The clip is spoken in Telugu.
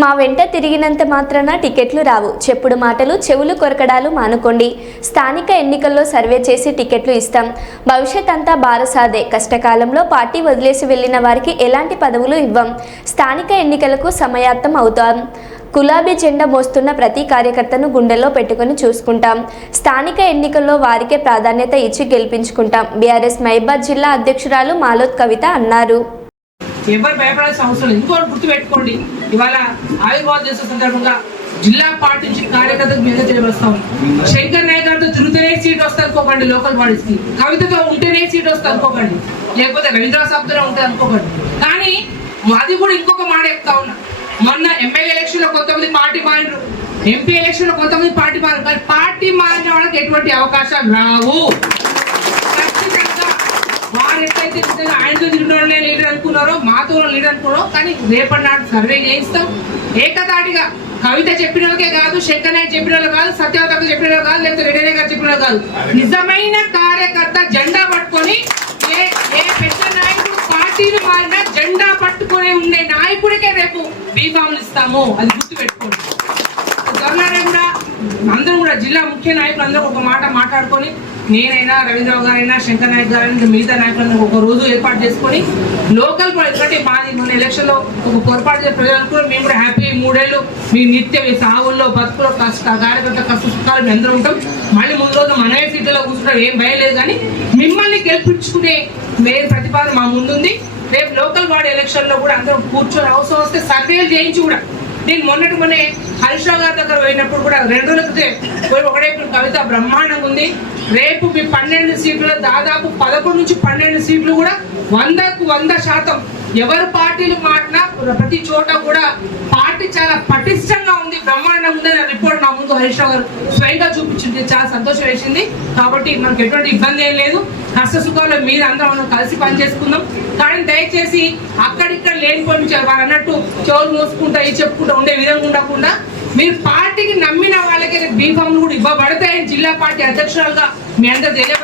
మా వెంట తిరిగినంత మాత్రాన టికెట్లు రావు. చెప్పుడు మాటలు చెవులు కొరకడాలు మానుకోండి. స్థానిక ఎన్నికల్లో సర్వే చేసి టికెట్లు ఇస్తాం. భవిష్యత్ అంతా బారసాదే. కష్టకాలంలో పార్టీ వదిలేసి వెళ్ళిన వారికి ఎలాంటి పదవులు ఇవ్వం? స్థానిక ఎన్నికలకు సమయాత్తం అవుతాం. గులాబీ జెండా మోస్తున్న ప్రతి కార్యకర్తను గుండెల్లో పెట్టుకొని చూసుకుంటాం. స్థానిక ఎన్నికల్లో వారికే ప్రాధాన్యత ఇచ్చి గెలిపించుకుంటాం. బీఆర్ఎస్ మహిబాద్ జిల్లా అధ్యక్షురాలు మాలోత్ కవిత అన్నారు. ఎవరు భయపడాల్సిన అవసరం లేదు. ఇంకోటి గుర్తు పెట్టుకోండి ఇవాళ ఆవిర్భావ దివస సందర్భంగా జిల్లా పార్టీ నుంచి కార్యకర్తలకు మీద చేయవస్తాం శంకర్ నాయక్ గారితో తిరుగుతూనే సీట్ వస్తుంది అనుకోకండి లోకల్ బాడీస్కి కవితతో ఉంటేనే సీట్ వస్తుంది అనుకోకండి. లేకపోతే రవీంద్ర సాబ్తో ఉంటుంది అనుకోకండి. కానీ అది కూడా ఇంకొక మాట చెప్తా ఉన్నా. మొన్న ఎమ్మెల్యే ఎలక్షన్లో కొంతమంది పార్టీ మారినరు. ఎంపీ ఎలక్షన్లో కొంతమంది పార్టీ మారినారు. కానీ పార్టీ మారిన వాళ్ళకి ఎటువంటి అవకాశాలు రావు. ఎట్లయితే ఆయనతో తిరిగిన లీడర్ అనుకున్నారో మాతో లీడర్ అనుకున్నారో కానీ రేపటి నాడు సర్వే చేయిస్తాం. ఏకతాటిగా కవిత చెప్పిన వాళ్ళకే కాదు శంకర్ చెప్పిన వాళ్ళు కాదు సత్యవతకు చెప్పిన వాళ్ళు కాదు లేకపోతే రెడ్డి గారు చెప్పిన వాళ్ళు కాదు. నిజమైన కార్యకర్త జెండా పట్టుకొని ఏ ఏ పెద్ద నాయకుడు పార్టీలు మారినా జెండా పట్టుకొని ఉండే నాయకుడికే రేపు బీఫామ్లు ఇస్తాము. అది గుర్తు పెట్టుకోండి కూడా జిల్లా ముఖ్య నాయకులందరూ ఒక మాట మాట్లాడుకొని నేనైనా రవీంద్రరావు గారైనా శంకర్ నాయక్ గారైనా మిగతా నాయకులను ఒక రోజు ఏర్పాటు చేసుకొని లోకల్ ఎందుకంటే మాది మొన్న ఎలక్షన్లో ఒక పొరపాటు చేసిన ప్రజలకు కూడా మేము కూడా హ్యాపీ మూడేళ్ళు మీ నిత్యం ఈ సాగుల్లో బతుకులో కష్ట కార్యకర్త కష్ట సుఖాలు మేము అందరూ ఉంటాం. మళ్ళీ ముందు రోజు మనమే సీట్లో కూర్చుంటాం ఏం భయం లేదు కానీ మిమ్మల్ని గెలిపించుకునే మేము ప్రతిపాదన మా ముందుంది. రేపు లోకల్ వార్డు ఎలక్షన్లో కూడా అందరూ కూర్చొని అవసరం వస్తే సర్వేలు చేయించి కూడా నేను మొన్నటి మొన్నే హరీష్ రావు గారి దగ్గర పోయినప్పుడు కూడా రెండు రోజుల క్రితం పోయి ఒకటే కవిత బ్రహ్మాండంగా ఉంది. రేపు మీ పన్నెండు సీట్లు దాదాపు పదకొండు నుంచి పన్నెండు సీట్లు కూడా వందకు వంద శాతం ఎవరు పార్టీలు మాటినా ప్రతి చోట కూడా పార్టీ చాలా పటిష్టంగా ఉంది బ్రహ్మాండంగా ఉందని అనే ముందు హరీష్ రావు గారు స్వయంగా చూపించింది చాలా సంతోషం వేసింది. కాబట్టి మనకు ఎటువంటి ఇబ్బంది ఏం లేదు. కష్ట సుఖాల్లో మీరు అందరం మనం కలిసి పనిచేసుకుందాం. కానీ దయచేసి అక్కడిక్కడ లేనిపోయి వారు అన్నట్టు చెవులు మూసుకుంటా ఇది చెప్పుకుంటా ఉండే విధంగా ఉండకుండా మీరు పార్టీకి నమ్మిన వాళ్ళకి బీఫామ్లు కూడా ఇవ్వబడతాయని జిల్లా పార్టీ అధ్యక్షురాలుగా మీ అందరూ తెలియ